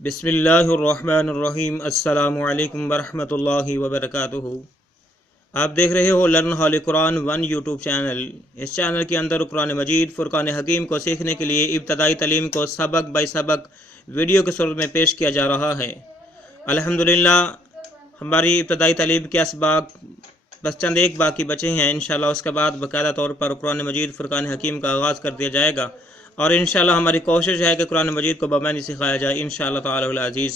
بسم اللہ الرحمن الرحیم۔ السلام علیکم ورحمۃ اللہ وبرکاتہ۔ آپ دیکھ رہے ہو لرن ہال قرآن 1 یوٹیوب چینل۔ اس چینل کے اندر قرآن مجید فرقان حکیم کو سیکھنے کے لیے ابتدائی تعلیم کو سبق بائی سبق ویڈیو کے صورت میں پیش کیا جا رہا ہے۔ الحمدللہ ہماری ابتدائی تعلیم کے اسباق بس چند ایک باقی بچے ہیں۔ انشاءاللہ اس کے بعد باقاعدہ طور پر قرآن مجید فرقان حکیم کا آغاز کر دیا جائے گا، اور انشاءاللہ ہماری کوشش ہے کہ قرآن مجید کو بمعنی سکھایا جائے انشاءاللہ تعالی العزیز۔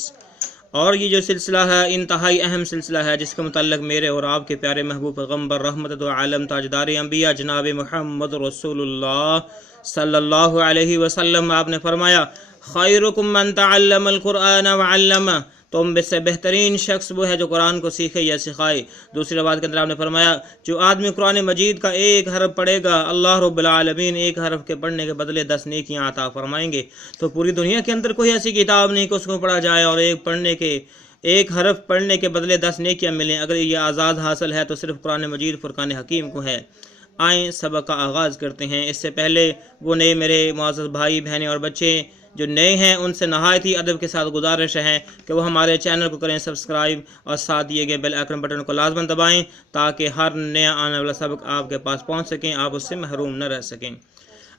اور یہ جو سلسلہ ہے انتہائی اہم سلسلہ ہے، جس کے متعلق میرے اور آپ کے پیارے محبوب پیغمبر رحمت عالم تاجدار انبیاء جناب محمد رسول اللہ صلی اللہ علیہ وسلم آپ نے فرمایا، خیرکم من تعلم القرآن وعلمہ، تم میں سے بہترین شخص وہ ہے جو قرآن کو سیکھے یا سکھائے۔ دوسری بات کے اندر آپ نے فرمایا، جو آدمی قرآن مجید کا ایک حرف پڑھے گا، اللہ رب العالمین ایک حرف کے پڑھنے کے بدلے 10 نیکیاں عطا فرمائیں گے۔ تو پوری دنیا کے اندر کوئی ایسی کتاب نہیں کہ اس کو پڑھا جائے اور ایک حرف پڑھنے کے بدلے 10 نیکیاں ملیں۔ اگر یہ آزاد حاصل ہے تو صرف قرآن مجید فرقان حکیم کو ہے۔ آئیں سبق کا آغاز کرتے ہیں۔ اس سے پہلے وہ نئے میرے معزز بھائی بہنیں اور بچے جو نئے ہیں، ان سے نہایت ہی ادب کے ساتھ گزارش ہے کہ وہ ہمارے چینل کو کریں سبسکرائب، اور ساتھ دیے گئے بیل آئیکن بٹن کو لازماً دبائیں تاکہ ہر نیا آنے والا سبق آپ کے پاس پہنچ سکیں، آپ اس سے محروم نہ رہ سکیں۔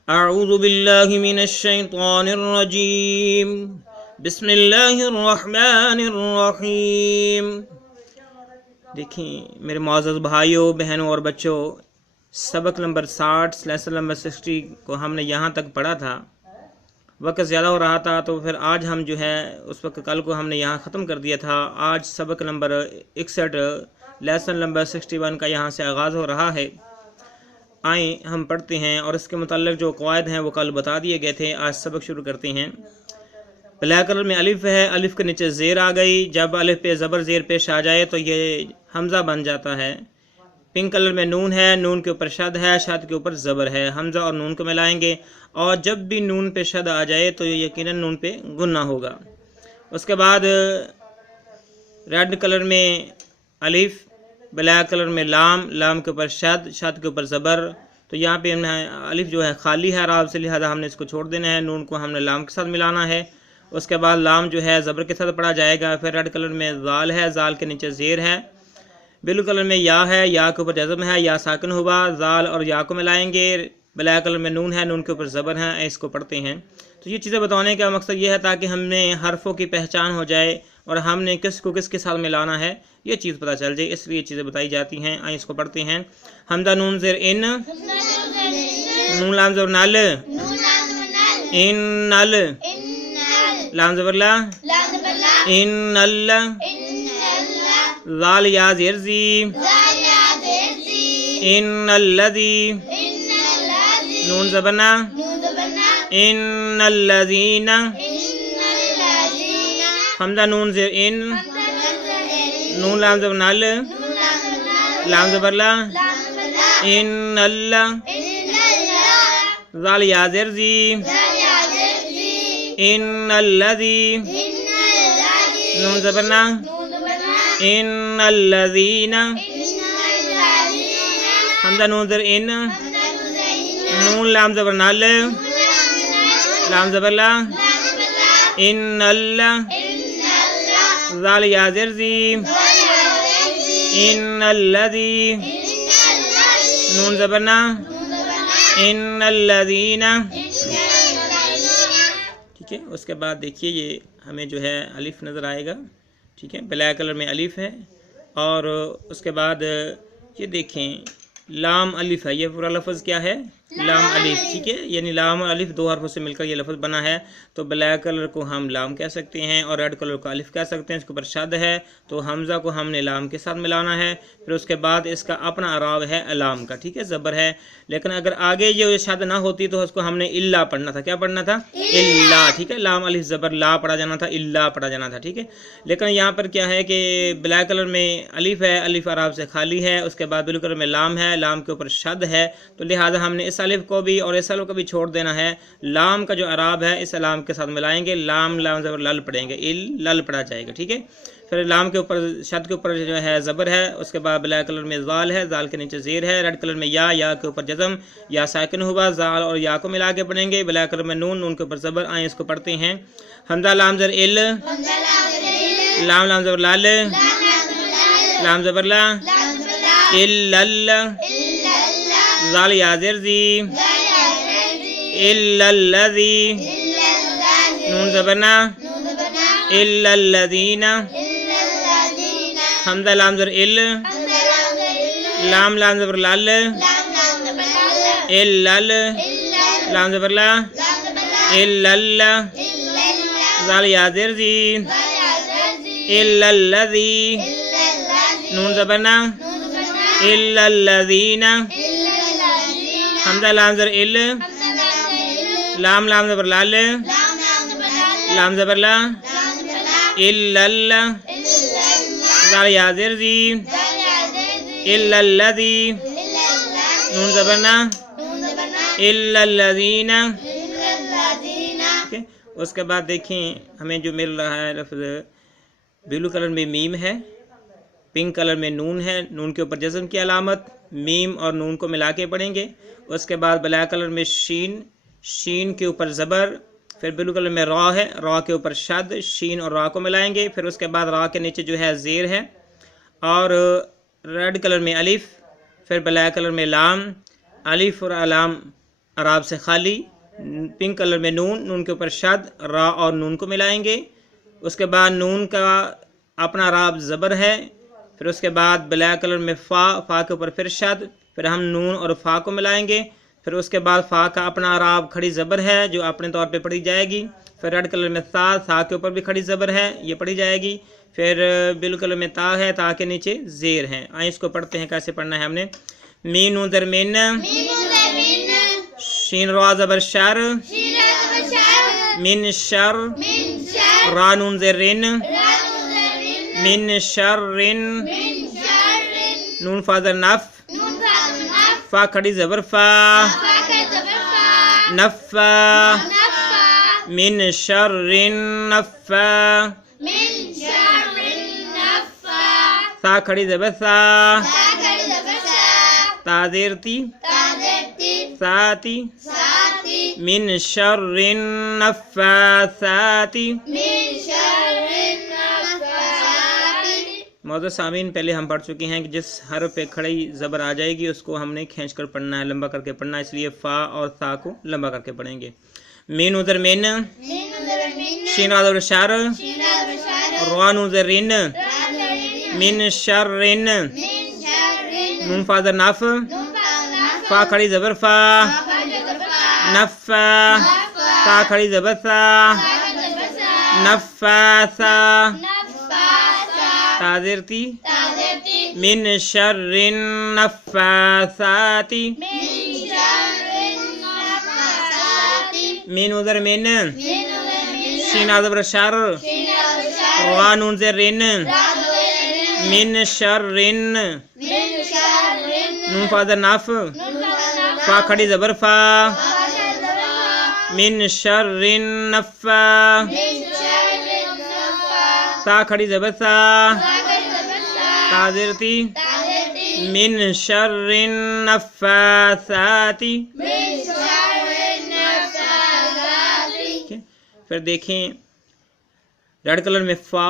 اعوذ باللہ من الشیطان الرجیم، بسم اللہ الرحمن الرحیم۔ دیکھیں میرے معزز بھائیوں بہنوں اور بچوں، سبق نمبر 60 لیسن نمبر 60 کو ہم نے یہاں تک پڑھا تھا۔ وقت زیادہ ہو رہا تھا تو پھر آج ہم جو ہے اس وقت کل کو ہم نے یہاں ختم کر دیا تھا۔ آج سبق نمبر 61 لیسن نمبر 61 کا یہاں سے آغاز ہو رہا ہے۔ آئیں ہم پڑھتے ہیں، اور اس کے متعلق جو قواعد ہیں وہ کل بتا دیے گئے تھے۔ آج سبق شروع کرتے ہیں۔ بلیک کلر میں الف ہے، الف کے نیچے زیر آ گئی، جب الف پہ زبر زیر پیش آ جائے تو یہ حمزہ بن جاتا ہے۔ پنک کلر میں نون ہے، نون کے اوپر شد ہے، شد کے اوپر زبر ہے، حمزہ اور نون کو ملائیں گے، اور جب بھی نون پہ شد آ جائے تو یہ یقیناً نون پہ غنہ ہوگا۔ اس کے بعد ریڈ کلر میں الف، بلیک کلر میں لام، لام کے اوپر شد، شد کے اوپر زبر، تو یہاں پہ الف جو ہے خالی ہے عرب سے، لہذا ہم نے اس کو چھوڑ دینا ہے، نون کو ہم نے لام کے ساتھ ملانا ہے۔ اس کے بعد لام جو ہے زبر کے ساتھ پڑھا جائے گا۔ پھر ریڈ کلر میں زال ہے، زال کے نیچے زیر ہے۔ بلو کلر میں یا ہے، یا کے اوپر جزم ہے، یا ساکن ہوا، زال اور یا کو ملائیں گے۔ بلیک کلر میں نون ہے، نون کے اوپر زبر ہے۔ اس کو پڑھتے ہیں۔ تو یہ چیزیں بتانے کا مقصد یہ ہے تاکہ ہم نے حرفوں کی پہچان ہو جائے اور ہم نے کس کو کس کے ساتھ ملانا ہے یہ چیز پتہ چل جائے، اس لیے چیزیں بتائی جاتی ہیں۔ آئیں اس کو پڑھتے ہیں۔ حمزہ نون زیر ان، نون لام زبر نل، ان نل، لام زبر لا، ان نل، زال یا زیر زی، ان الذی، نون زبر نا، ان الذین، حمزہ نون زیر ان، نون لام زبر نل، لام زبر لا، ان اللہ، زال یا زیر زی، ان الذی، نون زبر نا، ان الذین، حمزہ نون زیر ان، نون لام زبر نل، لام زبر لا، ان اللہ، زال یا زیر زی، ان الذی، نون زبر نا، ان الذین۔ ٹھیک ہے، اس کے بعد دیکھیے یہ ہمیں جو ہے الف نظر آئے گا۔ ٹھیک ہے، بلیک کلر میں الف ہے، اور اس کے بعد یہ دیکھیں لام الف ہے۔ یہ پورا لفظ کیا ہے؟ لام الف۔ ٹھیک ہے، یعنی لام اور الف دو حرفوں سے مل کر یہ لفظ بنا ہے۔ تو بلیک کلر کو ہم لام کہہ سکتے ہیں، اور ریڈ کلر کو الف کہہ سکتے ہیں۔ اس کے اوپر شد ہے تو حمزہ کو ہم نے لام کے ساتھ ملانا ہے۔ پھر اس کے بعد اس کا اپنا اعراب ہے علام کا۔ ٹھیک ہے، زبر ہے، لیکن اگر آگے یہ شد نہ ہوتی تو اس کو ہم نے الا پڑھنا تھا۔ کیا پڑھنا تھا؟ الا۔ ٹھیک ہے، لام الف زبر لا پڑھا جانا تھا، الا پڑھا جانا تھا۔ ٹھیک ہے، لیکن یہاں پر کیا ہے کہ بلیک کلر میں الف ہے، الف عرب سے خالی ہے۔ اس کے بعد بلو کلر میں لام ہے، لام کے اوپر شد ہے، تو لہٰذا ہم نے اس اس الف کو بھی اور اس الف کو بھی چھوڑ دینا ہے. لام کا جو اعراب ہے اس لام کے ساتھ ملائیں گے. لام لام زبر لل پڑھیں گے, لل پڑھا جائے گا. ٹھیک ہے. پھر لام کے اوپر شد کے اوپر جو ہے زبر ہے. اس کے بعد بلیک کلر میں زال ہے, زال کے نیچے زیر ہے. ریڈ کلر میں یا کے اوپر جزم, یا ساکن ہوا. زال اور یا کو ملا کے پڑھیں گے. بلیک کلر میں نون کے اوپر زبر. آئیں اس کو پڑھتے ہیں. حمزہ لام زبر ال, لام لام زبر لال, لام زبر لا, ال زال یا زر زی, الذی, نون زبر نا, الذین. حمزہ لام زبر ال, لام لام زبر لال, لام زبر لا, زال یا زر زی, الذی, نون زبر نا, الذین. حمزہ لام زبر ال, لام لام زبر لال, لام زبر لا, زال یا زر زی, الذی, نون زبر نا, الذین. اس کے بعد دیکھیں ہمیں جو مل رہا ہے لفظ بلو کلر میں میم ہے, پنک کلر میں نون ہے. نون کے اوپر جزم کی علامت, میم اور نون کو ملا کے پڑھیں گے. اس کے بعد بلیک کلر میں شین, شین کے اوپر زبر. پھر بلو کلر میں را ہے, را کے اوپر شد, شین اور را کو ملائیں گے. پھر اس کے بعد را کے نیچے جو ہے زیر ہے. اور ریڈ کلر میں الف. پھر بلیک کلر میں لام, الف اور علام اعراب سے خالی. پنک کلر میں نون, نون کے اوپر شد, را اور نون کو ملائیں گے. اس کے بعد نون کا اپنا اعراب زبر ہے. پھر اس کے بعد بلیک کلر میں فا, فا کے اوپر پھر شد. پھر ہم نون اور فا کو ملائیں گے. پھر اس کے بعد فا کا اپنا اعراب کھڑی زبر ہے جو اپنے طور پہ پڑھی جائے گی. پھر ریڈ کلر میں سا, سا کے اوپر بھی کھڑی زبر ہے, یہ پڑھی جائے گی. پھر بلو کلر میں تا ہے, تا کے نیچے زیر ہے. آئیں اس کو پڑھتے ہیں. کیسے پڑھنا ہے ہم نے. مین نون زر مین, شین را زبر شر, من شر, را نون زر رن, من شر رن, نون فا زر نف, فا کھڑی زبر فا, نفا, من شر نفا, سا کھڑی زبر سا, تا زیر تی, ساتی, من شر النفاثات. موضوع سامعین, پہلے ہم پڑھ چکے ہیں کہ جس حرف پہ کھڑی زبر آ جائے گی اس کو ہم نے کھینچ کر پڑھنا ہے, لمبا کر کے پڑھنا ہے. اس لیے فا اور سا کو لمبا کر کے پڑھیں گے. مین ادھر مین, شین ادھر شر, روان ادھر رن, من شر رن, نون فا ادھر نف, فا کھڑی زبر فا, نفا, سا کھڑی زبر سا, نفاسا, تاذر تی, من شر النفاثات. مین ادھر مین, شین ادھر شر, روان ادھر رن, من شر رن, نون فا ادھر نف, فا کھڑی زبر فا, من شر النفا, سا کھڑی زبر سا, تاذر تی, من شر النفاثات. پھر دیکھیں ریڈ کلر میں فا,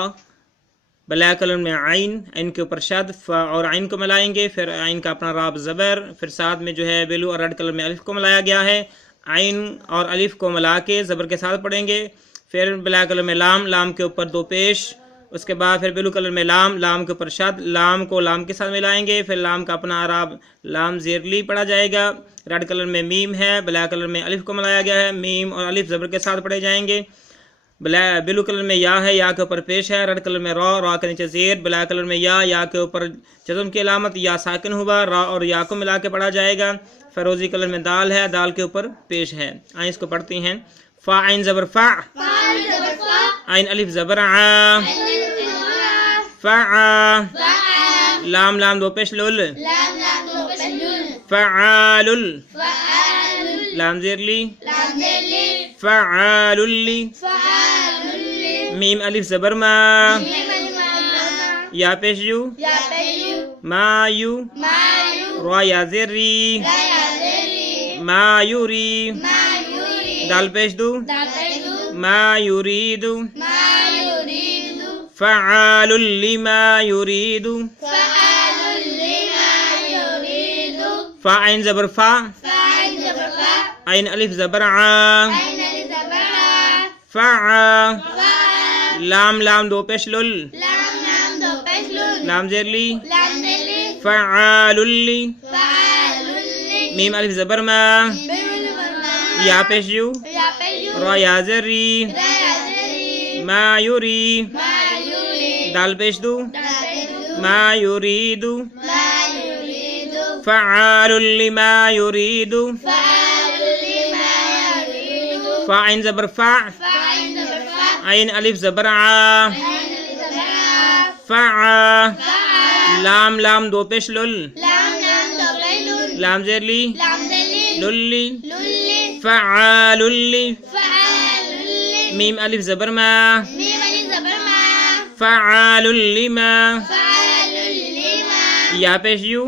بلیک کلر میں عین, عین کے اوپر شد, فا اور عین کو ملائیں گے. پھر عین کا اپنا راب زبر. پھر ساتھ میں جو ہے بلو اور ریڈ کلر میں الف کو ملایا گیا ہے. عین اور الف کو ملا کے زبر کے ساتھ پڑھیں گے. پھر بلیک کلر میں لام, لام کے اوپر دو پیش. اس کے بعد پھر بلو کلر میں لام, لام کے اوپر شد, لام کو لام کے ساتھ ملائیں گے. پھر لام کا اپنا اعراب لام زیرلی پڑھا جائے گا. ریڈ کلر میں میم ہے, بلیک کلر میں الف کو ملایا گیا ہے. میم اور الف زبر کے ساتھ پڑھے جائیں گے. بلو کلر میں یا ہے, یا کے اوپر پیش ہے. ریڈ کلر میں را, را کے نیچے زیر. بلیک کلر میں یا کے اوپر جزم کی علامت, یا ساکن ہوا, را اور یا کو ملا کے پڑھا جائے گا. فیروزی کلر میں دال ہے, دال کے اوپر پیش ہے. آئیں اس کو پڑھتے ہیں. فا عین زبر فا, عین الف زبر ع, فع, لام لام دو پیش لول, فعال, لام زیر لی فعال لی میم الف زبر ما یا پیش یو ما یو را یا زیر ری ما یوری دال پیش دو ما یرید فعال لما یرید فا عین زبر فا عین الف زبر ع فع لام لام دو پیش لل لام زیر لی فعال لی میم الف زبر ما یا پیش یو را یا زیر ری ما یوری دال پیش دو ما یرید فعال لما یرید فا عین زبر فع عین الف زبر ع فع لام لام دو پیش لل لام زیر لی للی فعال لی میم الف زبر ما فعال لما یا پیش یو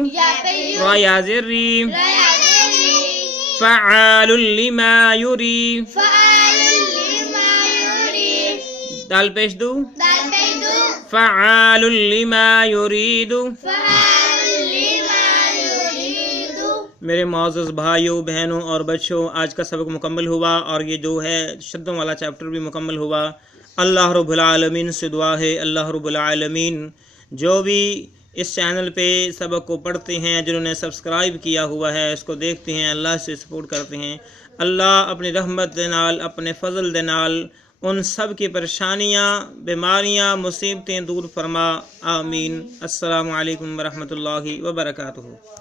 را یا زیر ری فعال لما یوری دال پیش دو فعال لما یرید میرے معزز بھائیوں بہنوں اور بچوں، آج کا سبق مکمل ہوا اور یہ جو ہے شدوں والا چیپٹر بھی مکمل ہوا۔ اللہ رب العالمین سے دعا ہے اللہ رب العالمین جو بھی اس چینل پہ سبق کو پڑھتے ہیں، جنہوں نے سبسکرائب کیا ہوا ہے، اس کو دیکھتے ہیں، اللہ سے سپورٹ کرتے ہیں، اللہ اپنی رحمت دے نال اپنے فضل دے نال ان سب کی پریشانیاں، بیماریاں، مصیبتیں دور فرما، آمین۔ السلام علیکم ورحمۃ اللہ وبرکاتہ۔